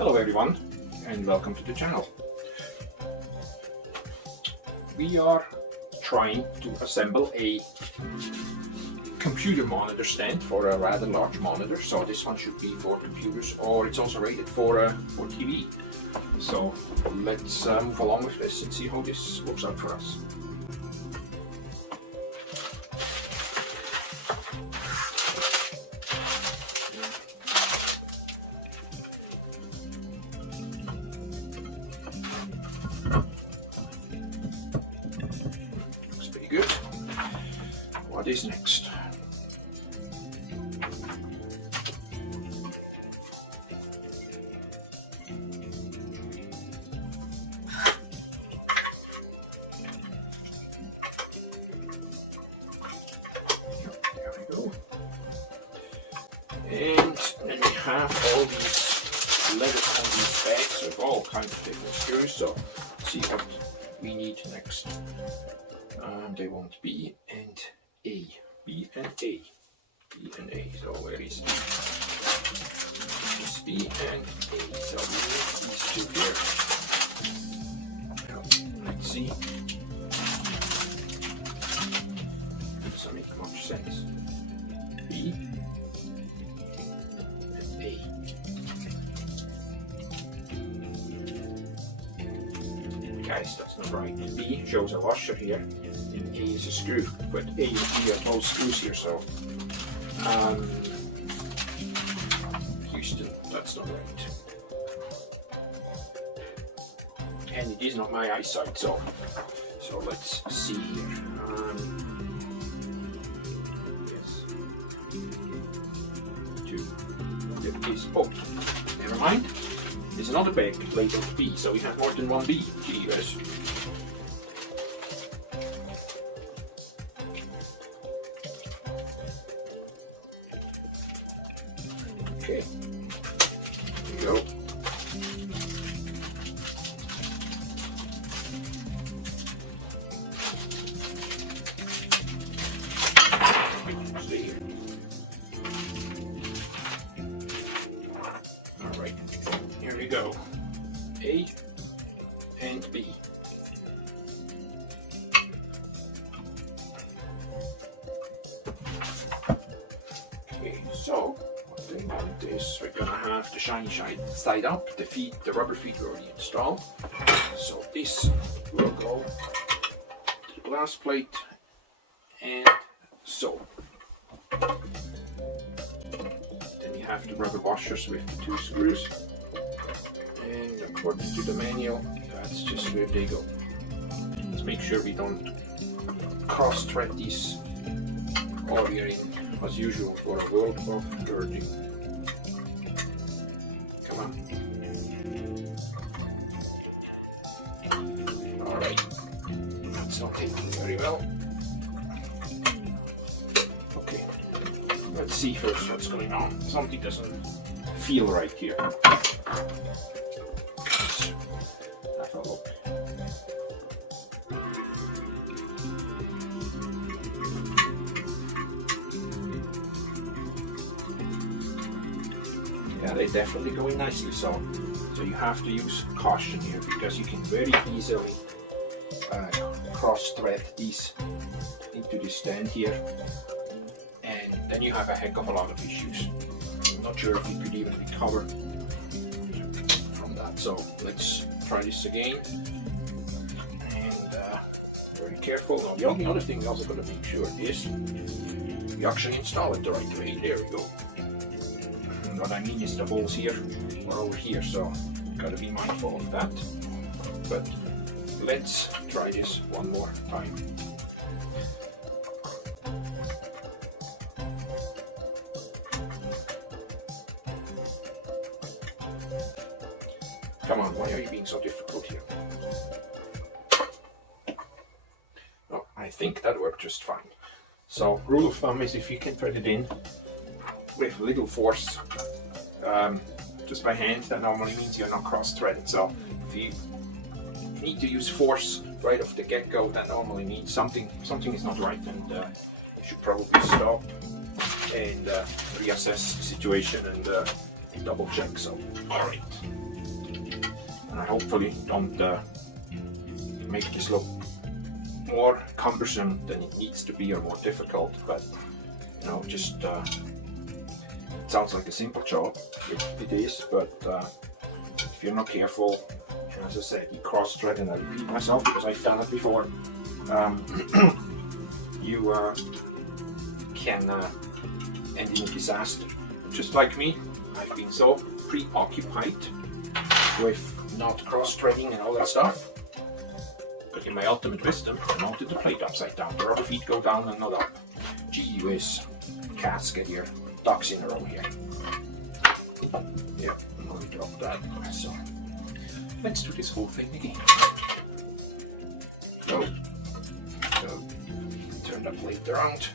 Hello everyone and welcome to the channel. We are trying to assemble a computer monitor stand for a rather large monitor. So this one should be for computers, or it's also rated for TV. So let's move along with this and see how this works out for us. Good. What is next? There we go. And then we have all these letters on these bags with all kinds of different screws. So let's see what we need next. They want B and A. B and A. B and A. So where is B? It's B and A. So we need these two here. Now, let's see. Does that make much sense? B and A. Guys, that's not right. B shows a washer here, and A is a screw, but A and B are both screws here, so Houston, that's not right. And it is not my eyesight, so let's see here. Yes. 2. There is, oh, never mind. There's another bag labeled B, so we have more than one B. Gee, guys. Okay. Here we go. Stay here. All right. Here we go. A and B. Okay, so what they want is we're gonna have the shiny side up, the feet, the rubber feet are already installed. So this will go to the glass plate, and so. Then you have the rubber washers with the 2 screws. And according to the manual, that's just where they go. Let's make sure we don't cross-thread these while we are in, as usual, for a world of dirty. Come on. Alright, that's not taking very well. Okay, let's see first what's going on. Something doesn't feel right here. Have a look. Yeah, they're definitely going nicely, so you have to use caution here, because you can very easily cross-thread these into the stand here, and then you have a heck of a lot of issues. I'm not sure if you could even recover from that, so let's try this again, and very careful. Now, the only other thing we also got to make sure is we actually install it the right way. There we go. And what I mean is the holes here are over here, so got to be mindful of that. But let's try this one more time. Come on, why are you being so difficult here? Oh, I think that worked just fine. So, rule of thumb is if you can thread it in with little force, just by hand, that normally means you're not cross-threaded. So, if you need to use force right off the get-go, that normally means something is not right, and you should probably stop and reassess the situation and double check. So, alright, and I hopefully don't make this look more cumbersome than it needs to be or more difficult, but you know, just it sounds like a simple job. It is, but if you're not careful, and as I said, you cross-thread, and I repeat myself because I've done it before, you can end in a disaster. Just like me, I've been so preoccupied with not cross-threading and all that stuff. But in my ultimate wisdom, I mounted the plate upside down. The rubber feet go down and not up. Gee whiz, cats, get your ducks in a row here. Yeah, let me drop that. So let's do this whole thing again. Go. Turn the plate around.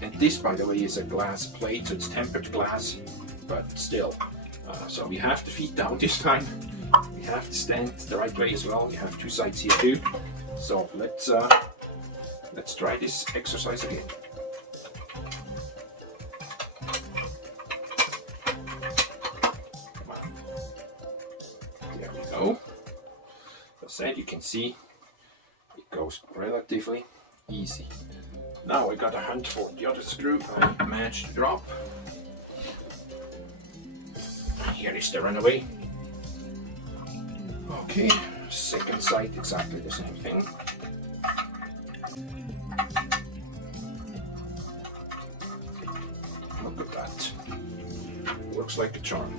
And this, by the way, is a glass plate, so it's tempered glass, but still. So we have the feet down this time. We have to stand the right way as well. We have two sides here too. So let's try this exercise again. Come on. There we go. As I said, you can see it goes relatively easy. Now I got a hunt for the other screw I managed to drop. Here is the runaway. Okay, second side, exactly the same thing. Look at that. Works like a charm.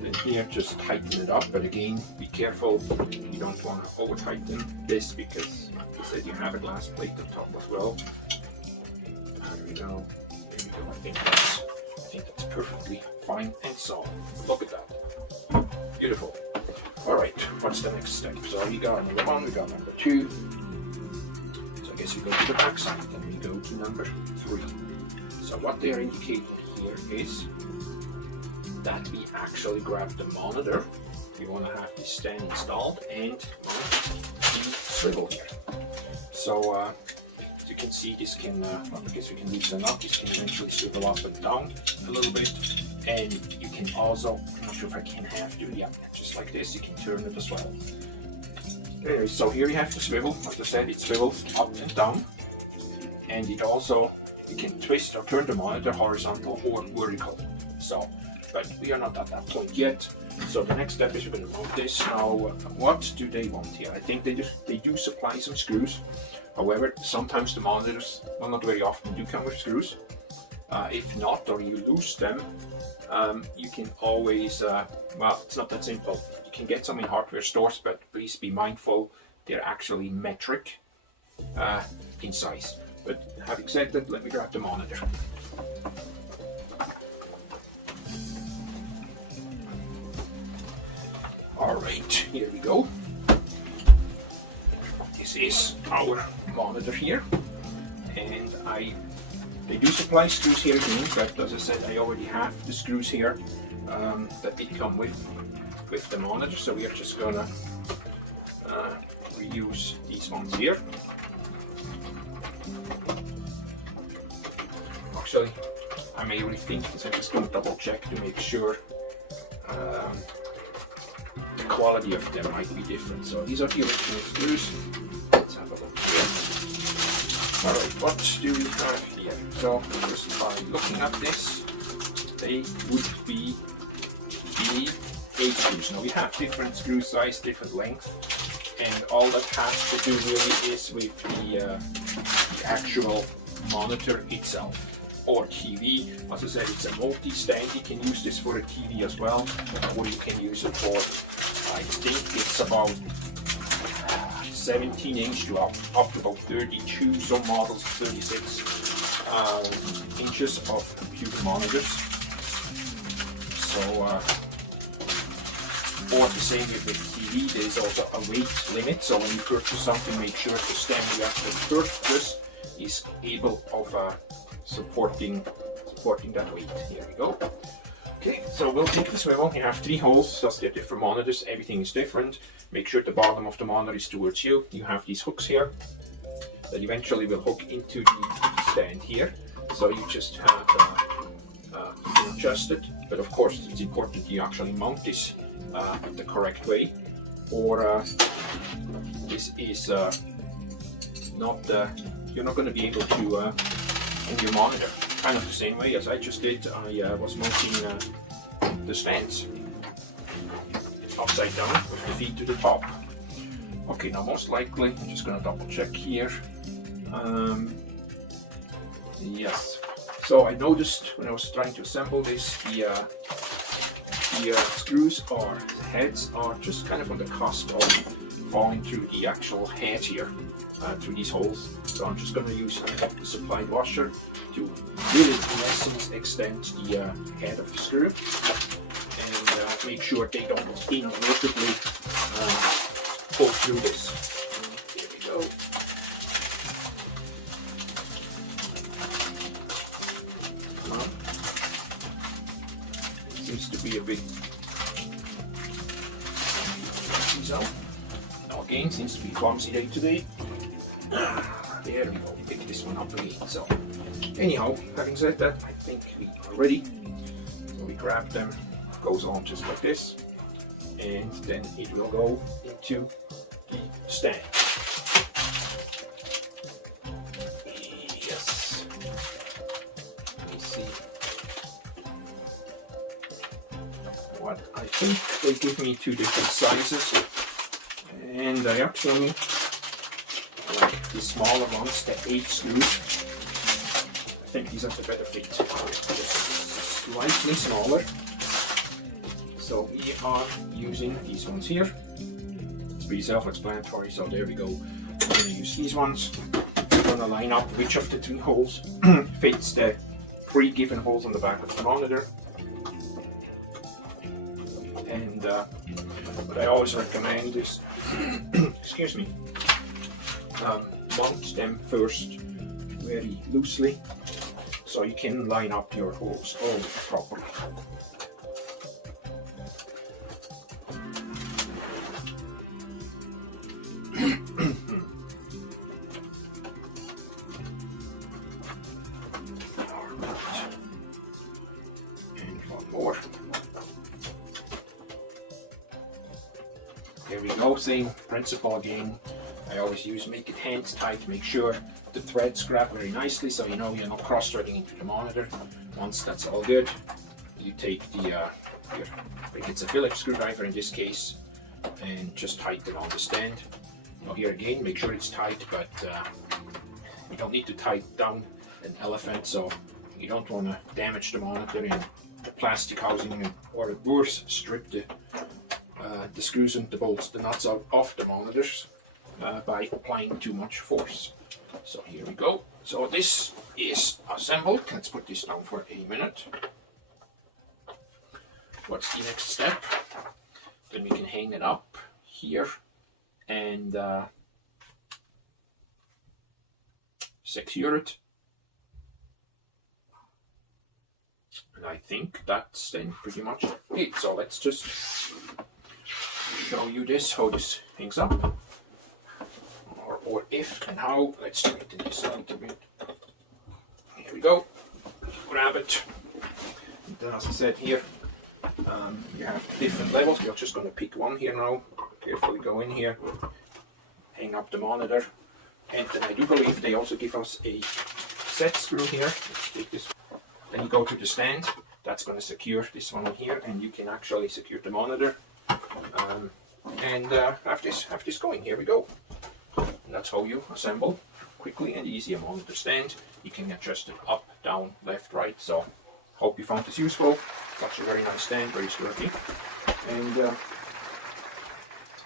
Then here, just tighten it up, but again, be careful. You don't want to over tighten this because, like I said, you have a glass plate on top as well. There we go. There we go. I think that's perfectly fine and solid. Look at that. Beautiful. Alright, what's the next step? So we got number 1, we got number 2. So I guess we go to the back side, then we go to number 3. So what they are indicating here is that we actually grab the monitor. We want to have this stand installed and mount the swivel here. So as you can see, this can, well, I guess we can loosen it up. This can eventually swivel up and down a little bit. And you can also, I'm not sure if I can have to, yeah, just like this, you can turn it as well. Anyway, so here you have the swivel. As I said, it swivels up and down. And it also, you can twist or turn the monitor horizontal or vertical. So, but we are not at that point yet. So the next step is we're going to mount this. Now, what do they want here? I think they do supply some screws. However, sometimes the monitors, well, not very often, do come with screws. If not, or you lose them, you can always, well, it's not that simple. You can get some in hardware stores, but please be mindful, they're actually metric in size. But having said that, let me grab the monitor. Alright, here we go. This is our monitor here, and they do supply screws here again, but as I said, I already have the screws here that they come with the monitor, so we are just gonna reuse these ones here. Actually, I may rethink this. I'm just gonna double check to make sure the quality of them might be different. So these are the original screws. Let's have a look here. Alright, what do we have here? So just by looking at this, they would be the 8 screws. Now we have different screw size, different length, and all that has to do really is with the actual monitor itself. Or TV. As I said, it's a multi-stand. You can use this for a TV as well, or you can use it for, I think it's about 17 inch to up to about 32, some models 36 inches of computer monitors. So, or the same with the TV, there is also a weight limit. So when you purchase something, make sure the stand you actually purchase is able of supporting that weight. Here we go. Okay, so we'll take the swivel. You have 3 holes, thus they're different monitors, everything is different. Make sure the bottom of the monitor is towards you. You have these hooks here that eventually will hook into the stand here. So you just have, you can adjust it, but of course it's important you actually mount this the correct way, or this is not you're not going to be able to move your monitor. Kind of the same way as I just did. I was mounting the stands upside down with the feet to the top. Okay, now most likely, I'm just going to double check here. Yes. So I noticed when I was trying to assemble this, the screws or heads are just kind of on the cusp of falling through the actual head here, through these holes. So I'm just going to use the supplied washer to really, in essence, extend the head of the screw and make sure they don't inadvertently pull through this. Here we go. Come on. Seems to be a bit. So, now again, seems to be a clumsy day today. There we go. Pick this one up again. So, anyhow, having said that, I think we are ready. So we grab them. Goes on just like this, and then it will go into the stand. Yes. Let me see what I think they give me 2 different sizes, and I actually like the smaller ones, the 8 screws. I think these are the better fit. Just slightly smaller. So we are using these ones here. It's pretty self-explanatory, so there we go. I'm going to use these ones. I'm going to line up which of the 2 holes fits the pre-given holes on the back of the monitor. And what I always recommend is, excuse me, mount them first very loosely so you can line up your holes all properly. There we go, same principle again. I always use make it hand tight, make sure the threads grab very nicely so you know you're not cross-threading into the monitor. Once that's all good, you take the, I think it's a Phillips screwdriver in this case, and just tighten on the stand. Now here again, make sure it's tight, but you don't need to tighten down an elephant, so you don't want to damage the monitor and the plastic housing, or worse, strip the screws and the bolts, the nuts out of the monitors by applying too much force. So here we go. So this is assembled. Let's put this down for a minute. What's the next step? Then we can hang it up here and secure it. And I think that's then pretty much it. So let's just show you this, how this hangs up, or if and how. Let's straighten this out a bit. Here we go. Grab it. And then, as I said here, you have different levels. We're just going to pick one here now. Carefully go in here, hang up the monitor, and then I do believe they also give us a set screw here. Let's take this. Then you go to the stand. That's going to secure this one here, and you can actually secure the monitor. And have this going. Here we go. And that's how you assemble quickly and easy a monitor stand. You can adjust it up, down, left, right. So hope you found this useful. It's actually a very nice stand, very sturdy. And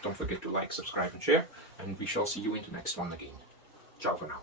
don't forget to like, subscribe and share, and we shall see you in the next one again. Ciao for now.